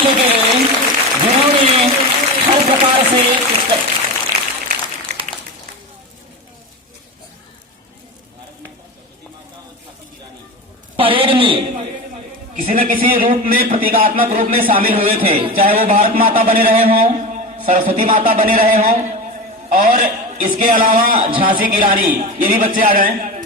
बच्चों के लिए जिन्होंने हर प्रकार से परेड में किसी न किसी रूप में, प्रतीकात्मक रूप में शामिल हुए थे, चाहे वो भारत माता बने रहे हों, सरस्वती माता बने रहे हों, और इसके अलावा झांसी की रानी। ये भी बच्चे आ जाएं।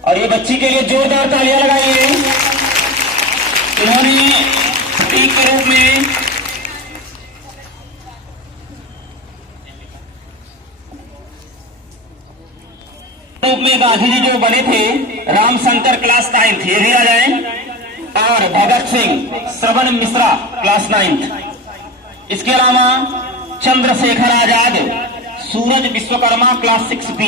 और ये बच्ची के लिए जोरदार तालियां लगाइए। इन्होंने प्रतीक के रूप में गांधी जी जो बने थे, रामशंकर क्लास 9th, ये भी आ जाए, और भगत सिंह, श्रवण मिश्रा क्लास 9th। इसके अलावा चंद्रशेखर आजाद, सूरज विश्वकर्मा क्लास 6B।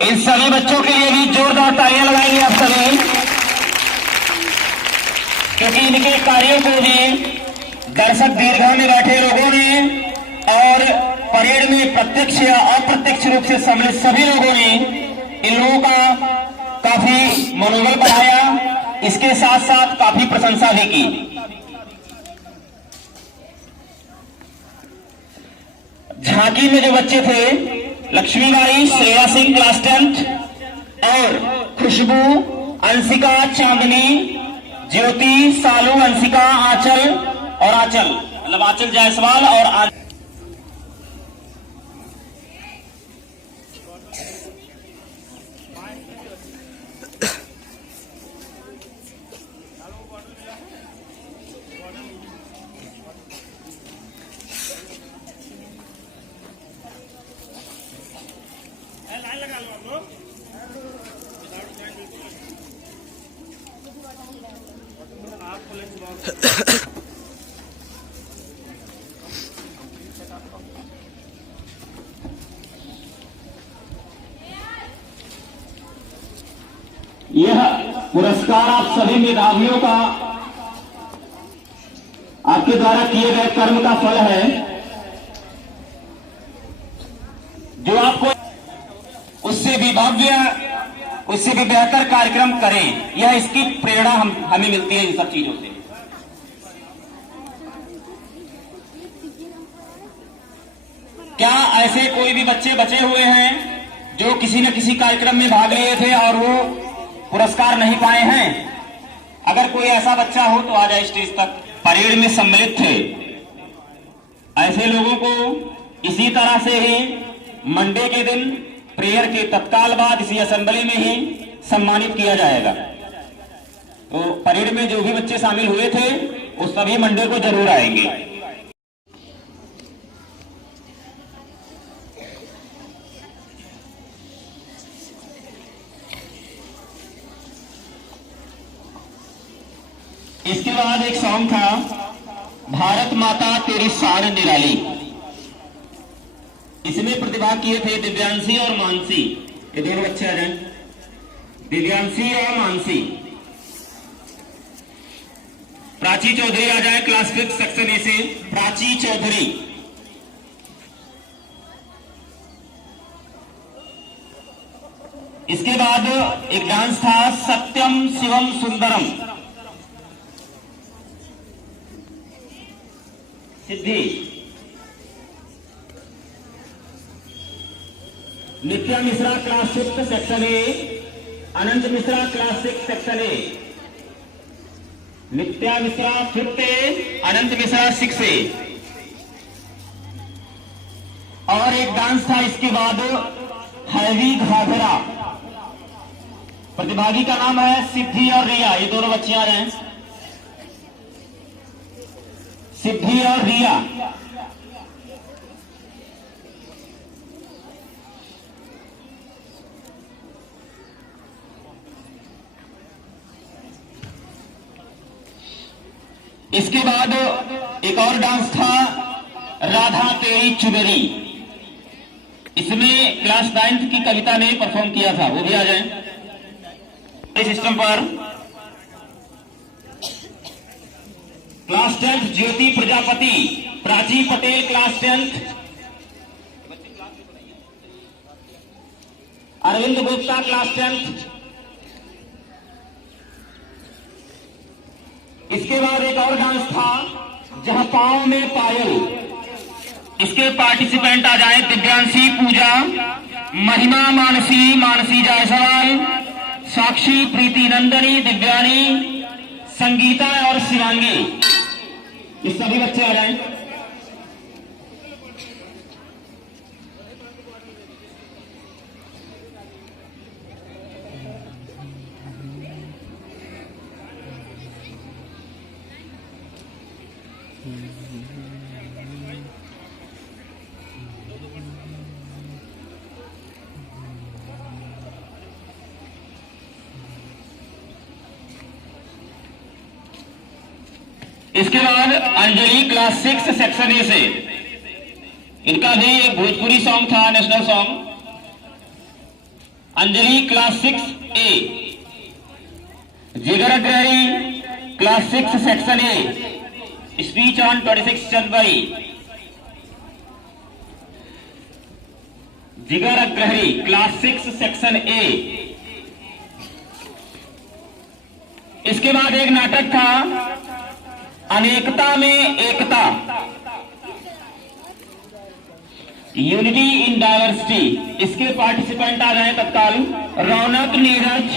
इन सभी बच्चों के लिए भी जोरदार तालियां लगाएंगे आप सभी, क्योंकि इनके कार्यों को भी दर्शक दीर्घा में बैठे लोगों ने और परेड में प्रत्यक्ष या अप्रत्यक्ष रूप से सम्मिलित सभी लोगों ने इन लोगों का काफी मनोबल बढ़ाया, इसके साथ साथ काफी प्रशंसा भी की। झांकी में जो बच्चे थे, लक्ष्मीबाई, श्रेया सिंह क्लास 10th, और खुशबू, अंशिका, चांदनी, ज्योति, सालू, अंशिका, आंचल और आंचल, मतलब आंचल जायसवाल और यह पुरस्कार आप सभी मेधावियों का, आपके द्वारा किए गए कर्म का फल है, जो आपको उससे भी भव्य, उससे भी बेहतर कार्यक्रम करें। यह इसकी प्रेरणा हमें मिलती है इन सब चीजों से। क्या ऐसे कोई भी बच्चे बचे हुए हैं जो किसी न किसी कार्यक्रम में भाग लिए थे और वो पुरस्कार नहीं पाए हैं? अगर कोई ऐसा बच्चा हो तो आ जाए स्टेज तक। परेड में सम्मिलित थे, ऐसे लोगों को इसी तरह से ही मंडे के दिन प्रेयर के तत्काल बाद इसी असेंबली में ही सम्मानित किया जाएगा। तो परेड में जो भी बच्चे शामिल हुए थे वो सभी मंडे को जरूर आएंगे। इसके बाद एक सॉन्ग था, भारत माता तेरी शान निराली। इसमें प्रतिभा किए थे दिव्यांशी और मानसी। ये दोनों बच्चे आ जाएं, दिव्यांशी और मानसी। प्राची चौधरी आ जाए क्लास 5 सेक्शन ए से, प्राची चौधरी। इसके बाद एक डांस था, Satyam Shivam Sundaram, Siddhi. Nitya Mishra class 6 section A, Anant Mishra class 6 section A. Nitya Mishra 5th A, Anant Mishra 6 A. और एक डांस था इसके बाद, हैवी घाघरा। प्रतिभागी का नाम है सिद्धि और रिया। ये दोनों बच्चे आ रहे हैं, सिद्धि और रिया। इसके बाद एक और डांस था राधा तेरी चुनरी। इसमें क्लास 9th की कविता ने परफॉर्म किया था, वो भी आ जाए इस सिस्टम पर। Class 10th Jyoti Prajapati, Prachi Patel class 10th, Arvind Gupta class 10th। इसके बाद एक और डांस था जहां पांव में पायल। इसके पार्टिसिपेंट आ जाए दिव्यांशी पूजा, महिमा मानसी, मानसी जायसवाल, साक्षी प्रीति नंदनी, दिव्यानी, संगीता और शिवांगी। ये सभी बच्चे आ जाएं। इसके बाद अंजलि क्लास 6 सेक्शन ए से, इनका भी एक भोजपुरी सॉन्ग था, national song. Anjali class 6A, जिगर Agrahari class 6 section A, speech on 26 जनवरी। जिगर अग्रहरी क्लास 6 सेक्शन ए। इसके बाद एक नाटक था अनेकता में एकता, यूनिटी इन डायवर्सिटी। इसके पार्टिसिपेंट आ जाए तत्काल रौनक, नीरज,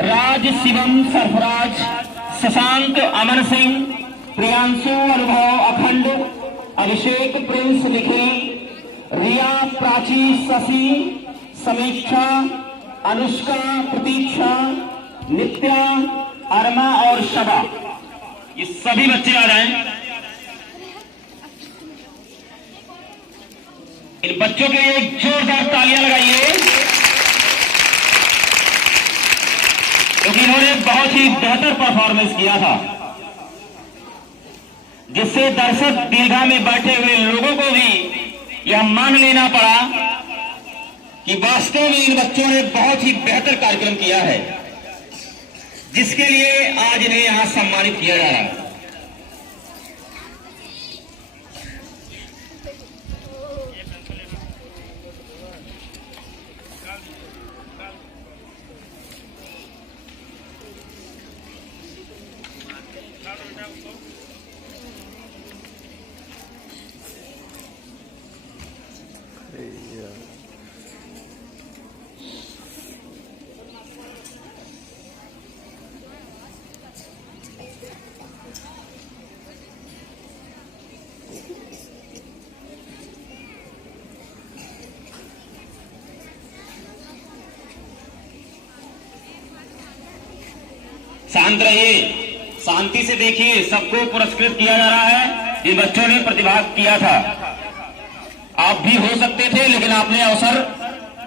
राज, शिवम, सरफराज, शशांक, अमन सिंह, प्रियांशु, अनुभव, अखंड, अभिषेक, प्रिंस, निखिल, रिया, प्राची, शशि, समीक्षा, अनुष्का, प्रतीक्षा, नित्या, अरमा और शबा। ये सभी बच्चे आ जाएं। इन बच्चों के लिए जोरदार तालियां लगाइए, क्योंकि इन्होंने बहुत ही बेहतर परफॉर्मेंस किया था, जिससे दर्शक दीर्घा में बैठे हुए लोगों को भी यह मान लेना पड़ा कि वास्तव में इन बच्चों ने बहुत ही बेहतर कार्यक्रम किया है, जिसके लिए आज इन्हें यहां सम्मानित किया जा रहा है। शांत रहिए, शांति से देखिए, सबको पुरस्कृत किया जा रहा है। इन बच्चों ने प्रतिभाग किया था, आप भी हो सकते थे, लेकिन आपने अवसर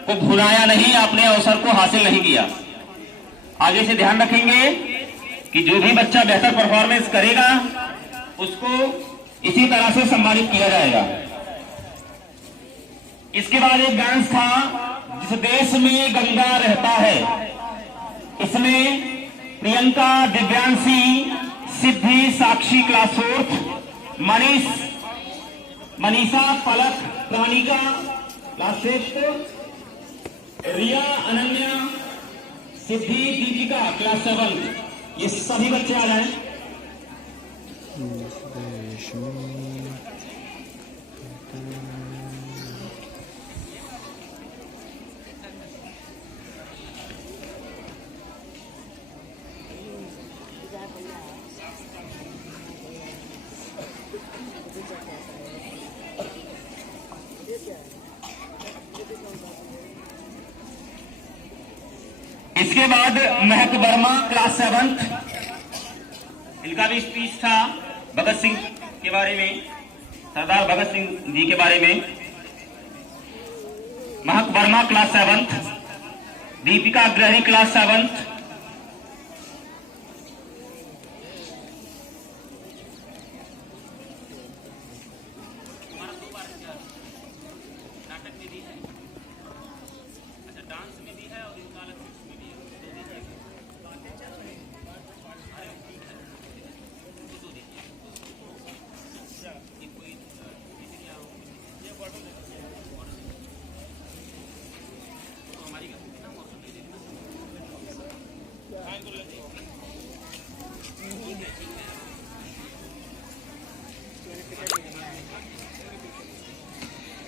को भुलाया नहीं, आपने अवसर को हासिल नहीं किया। आगे से ध्यान रखेंगे कि जो भी बच्चा बेहतर परफॉर्मेंस करेगा उसको इसी तरह से सम्मानित किया जाएगा। इसके बाद एक डांस था जिस देश में गंगा रहता है। इसमें प्रियंका, दिव्यांशी, सिद्धि, साक्षी क्लास 4th, मनीषा, पलक, प्राणिका क्लास 6th, रिया, अनन्या, सिद्धि, दीपिका क्लास 7th। ये सभी बच्चे आ जाएं। इसके बाद महक वर्मा क्लास 7th, इनका भी स्पीच था भगत सिंह के बारे में, सरदार भगत सिंह जी के बारे में। महक Verma class 7th, Deepika Agrahari class 7th,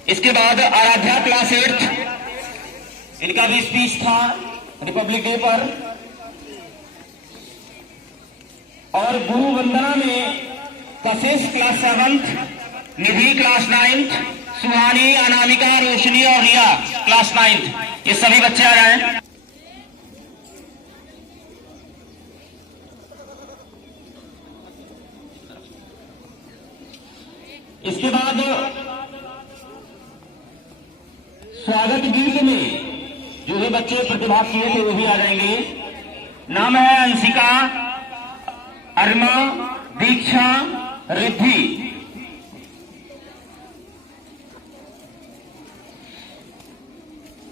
इसके बाद आराध्या क्लास 8, इनका भी स्पीच था रिपब्लिक डे पर। और गुरु वंदना में कशिश क्लास 7, निधि क्लास 9, सुहानी, अनामिका, रोशनी और रिया क्लास 9, ये सभी बच्चे आ जाएं। इसके बाद स्वागत गीत में जो भी बच्चे प्रतिभाग किए थे वो भी आ जाएंगे। नाम है अंशिका, अरमा, दीक्षा, रिद्धि।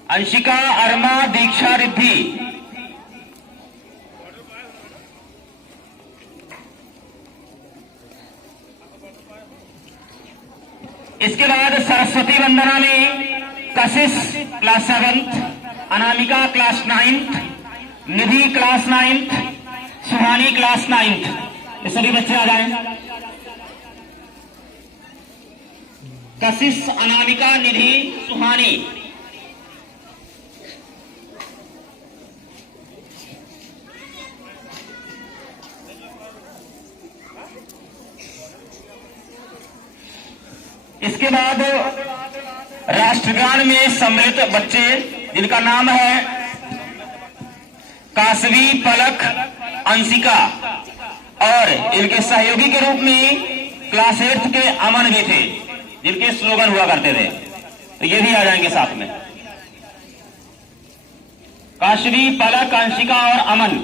अंशिका, अरमा, दीक्षा, रिद्धि। इसके बाद सरस्वती वंदना में कशिश क्लास 7, अनामिका क्लास 9, निधि क्लास 9, सुहानी क्लास 9, ये सभी बच्चे आ जाएं। कशिश, अनामिका, निधि, सुहानी। इसके बाद राष्ट्रगान में सम्मिलित बच्चे जिनका नाम है काशवी, पलक, अंशिका और इनके सहयोगी के रूप में क्लास 8 के अमन भी थे जिनके स्लोगन हुआ करते थे, तो ये भी आ जाएंगे साथ में। काशवी, पलक, अंशिका और अमन।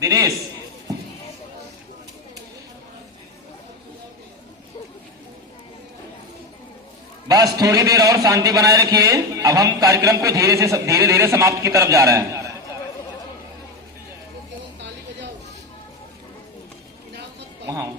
दिनेश, बस थोड़ी देर और शांति बनाए रखिए। अब हम कार्यक्रम को धीरे धीरे समाप्त की तरफ जा रहे हैं। वहां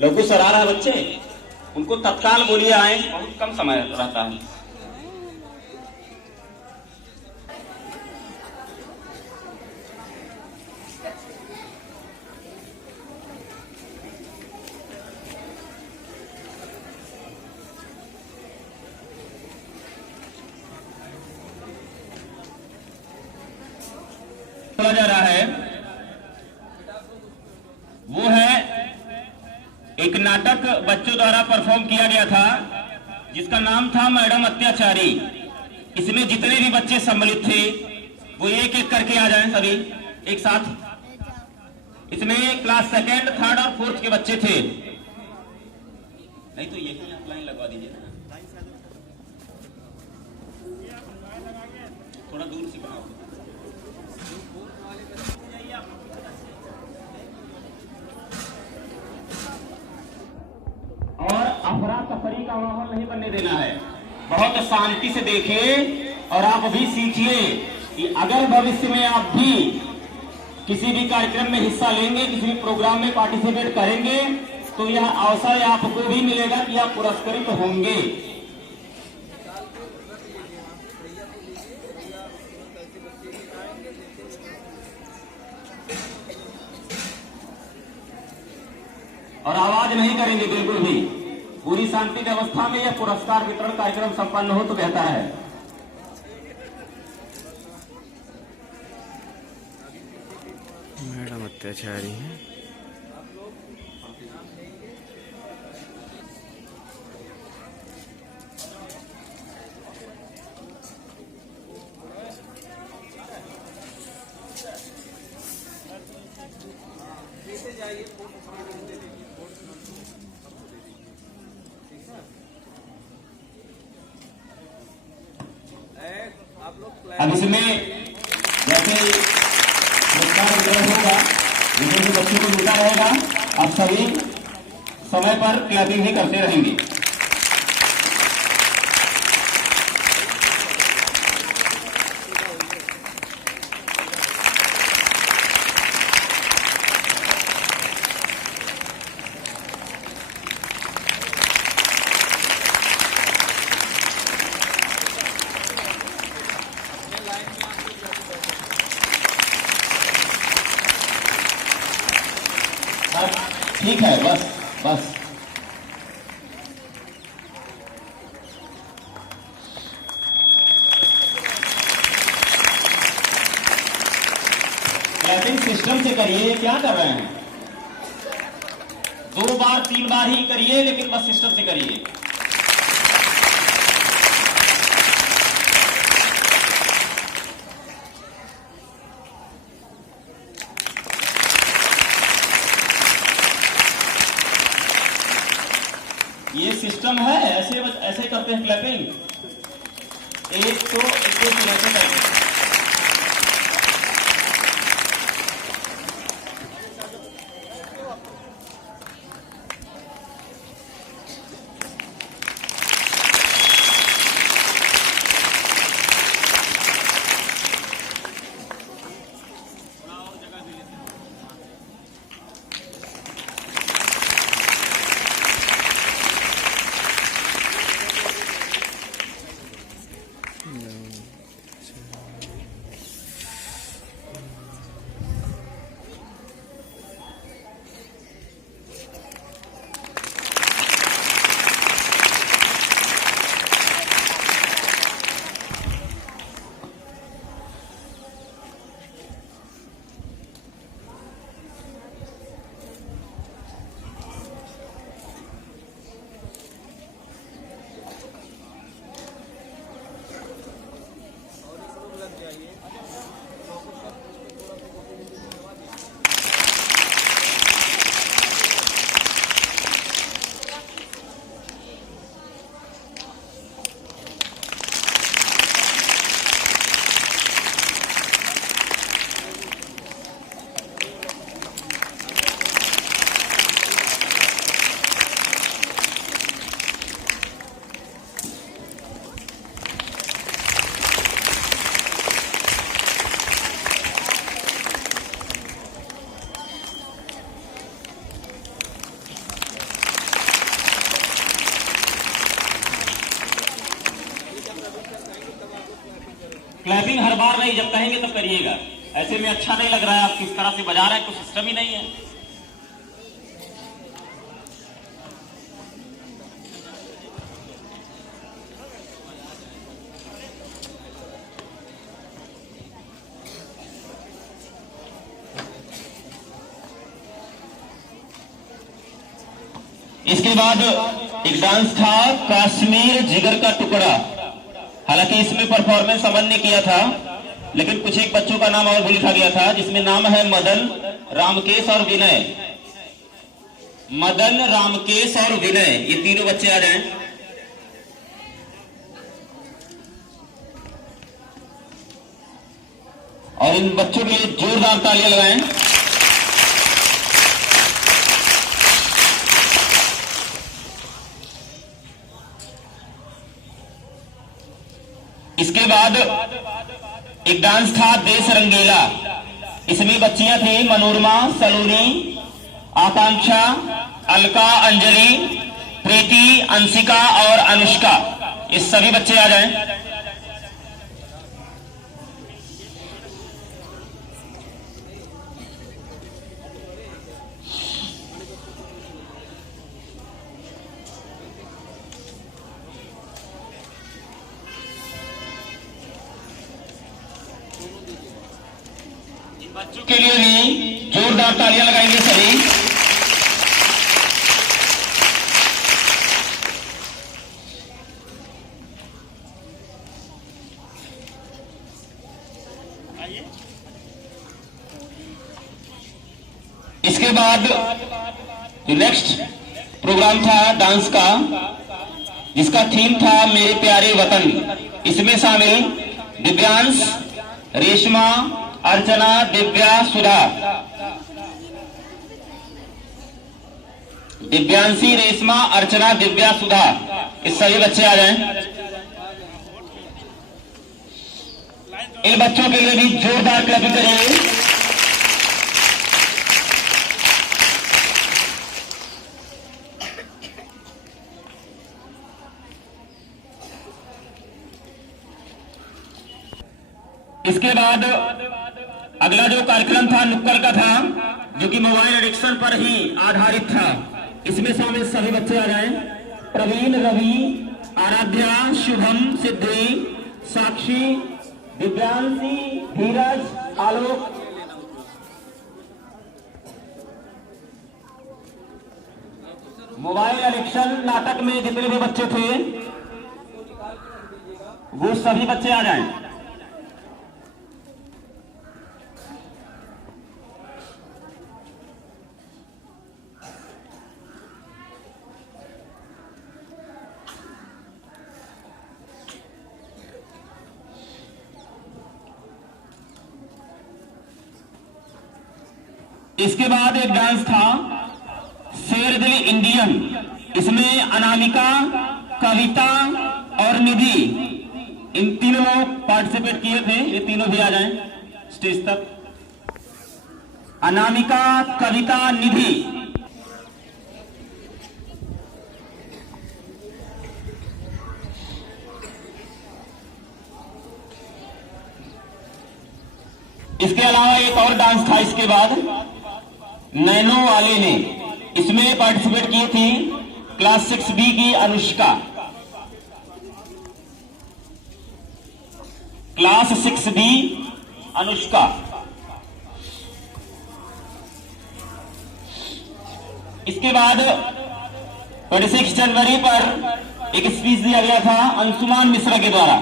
लघु सर आ रहा है बच्चे, उनको तत्काल बोलिए आए, बहुत कम समय रहता है। जा रहा है वो है एक नाटक बच्चों द्वारा परफॉर्म किया गया था जिसका नाम था मैडम अत्याचारी। इसमें जितने भी बच्चे सम्मिलित थे वो एक एक करके आ जाएं सभी एक साथ। इसमें क्लास 2nd, 3rd और 4th के बच्चे थे। नहीं तो यही आप लाइन लगवा दीजिए ना, थोड़ा दूर से बनाओ। और अफरा तफरी का माहौल नहीं बनने देना है, बहुत शांति से देखिए और आप भी सीखिए कि अगर भविष्य में आप भी किसी भी कार्यक्रम में हिस्सा लेंगे, किसी भी प्रोग्राम में पार्टिसिपेट करेंगे, तो यह अवसर आपको भी मिलेगा कि आप पुरस्कृत होंगे। और आवाज नहीं करेंगे बिल्कुल भी। पूरी शांति व्यवस्था में यह पुरस्कार वितरण कार्यक्रम संपन्न हो तो बेहतर है। मैडम अत्याचारी हैं। अब इसमें जैसे पुरस्कार वितरण होगा, जितने भी बच्चों को आप सभी समय पर क्लैपिंग ही करते रहेंगे। ठीक है, बस बस। क्लैपिंग सिस्टम से करिए, क्या कर रहे हैं? 2 बार 3 बार ही करिए, लेकिन बस सिस्टम से करिए। ये सिस्टम है, ऐसे करते हैं क्लैपिंग। एक तो इसको ऐसे करते हैं। क्लैपिंग हर बार नहीं, जब कहेंगे तब करिएगा। ऐसे में अच्छा नहीं लग रहा है, आप किस तरह से बजा रहे हैं, कुछ सिस्टम ही नहीं है। इसके बाद एक डांस था कश्मीर जिगर का टुकड़ा। हालांकि इसमें परफॉर्मेंस अमन ने किया था, लेकिन कुछ एक बच्चों का नाम और भी लिखा गया था, जिसमें नाम है मदन, रामकेश और विनय। मदन, रामकेश और विनय, ये तीनों बच्चे आ जाएं। और इन बच्चों के लिए जोरदार तालियां लगाएं। इसके बाद एक डांस था देश रंगीला। इसमें बच्चियां थी मनोरमा, सलोनी, आकांक्षा, अलका, अंजलि, प्रीति, अंशिका और अनुष्का। ये सभी बच्चे आ जाएं। बच्चों के लिए भी जोरदार तालियां लगाएंगे सभी। इसके बाद जो नेक्स्ट प्रोग्राम था डांस का, जिसका थीम था मेरे प्यारे वतन। इसमें शामिल दिव्यांश, रेशमा, अर्चना, दिव्या, सुधा। दिव्यांशी, रेशमा, अर्चना, दिव्या, सुधा, इस सभी बच्चे आ जाएं। इन बच्चों के लिए भी जोरदार क्लैपिंग करिए। इसके बाद अगला जो कार्यक्रम था नुक्कड़ का था, जो कि मोबाइल एडिक्शन पर ही आधारित था। इसमें शामिल सभी बच्चे आ जाएं। प्रवीण, रवि, आराध्या, शुभम, सिद्धि, साक्षी, दिव्यांशी, धीरज, आलोक। मोबाइल एडिक्शन नाटक में जितने भी बच्चे थे वो सभी बच्चे आ जाएं। इसके बाद एक डांस था शेर दिल इंडियन। इसमें अनामिका, कविता और निधि, इन तीनों लोग पार्टिसिपेट किए थे। ये तीनों भी आ जाएं स्टेज तक। अनामिका, कविता, निधि। इसके अलावा एक और डांस था इसके बाद, नैनो वाले ने। इसमें पार्टिसिपेट की थी क्लास 6B की अनुष्का। Class 6B Anushka. इसके बाद 26 जनवरी पर एक स्पीच दिया गया था अंशुमान मिश्रा के द्वारा,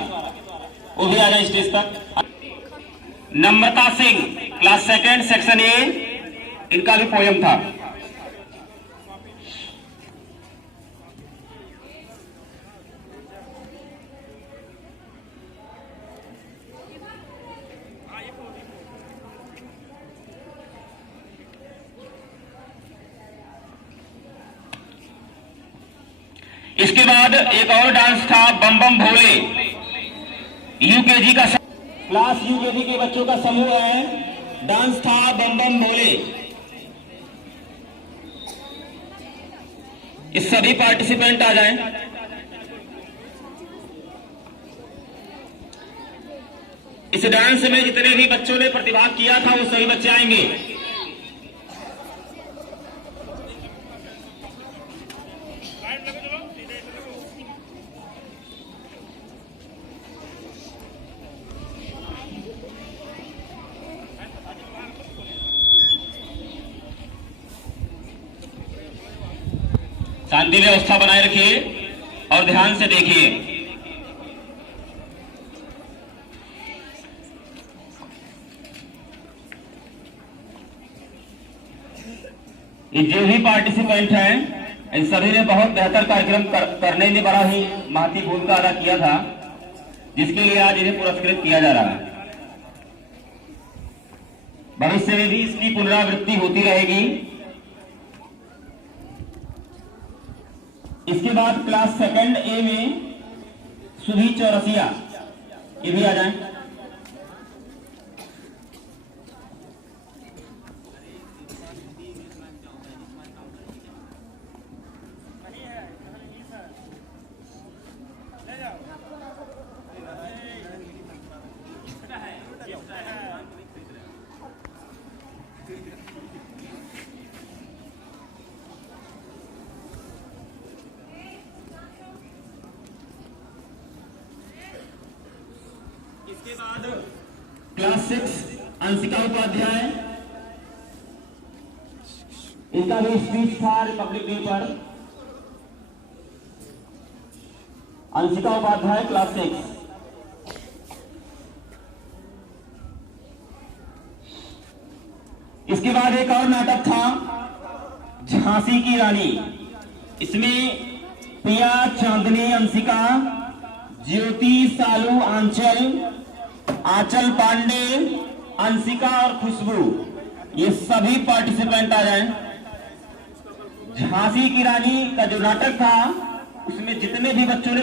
वो भी आ जाए स्टेज तक। नम्रता सिंह, क्लास 2 सेक्शन A, इनका भी पोयम था। इसके बाद एक और डांस था बम बम भोले। यूकेजी का क्लास यूकेजी के बच्चों का समूह है। डांस था बम बम भोले। इस सभी पार्टिसिपेंट आ जाएं। इस डांस में जितने भी बच्चों ने प्रतिभाग किया था वो सभी बच्चे आएंगे। शांति व्यवस्था बनाए रखिए और ध्यान से देखिए। ये जो भी पार्टिसिपेंट हैं इन सभी ने बहुत बेहतर कार्यक्रम करने में बड़ा ही महत्वपूर्ण भूमिका अदा किया था, जिसके लिए आज इन्हें पुरस्कृत किया जा रहा है। भविष्य में भी इसकी पुनरावृत्ति होती रहेगी। इसके बाद क्लास 2 A में सुधी चौरसिया, ये भी आ जाएं। इसके बाद क्लास 6 अंशिका उपाध्याय, इनका भी स्पीच था रिपब्लिक डे पर। अंशिका उपाध्याय, क्लास 6। इसके बाद एक और नाटक था झांसी की रानी। इसमें प्रिया, चांदनी, अंशिका, ज्योति, सालू, आंचल पांडे, अंशिका और खुशबू, ये सभी पार्टिसिपेंट आ जाएं। झांसी की रानी का जो नाटक था उसमें जितने भी बच्चों ने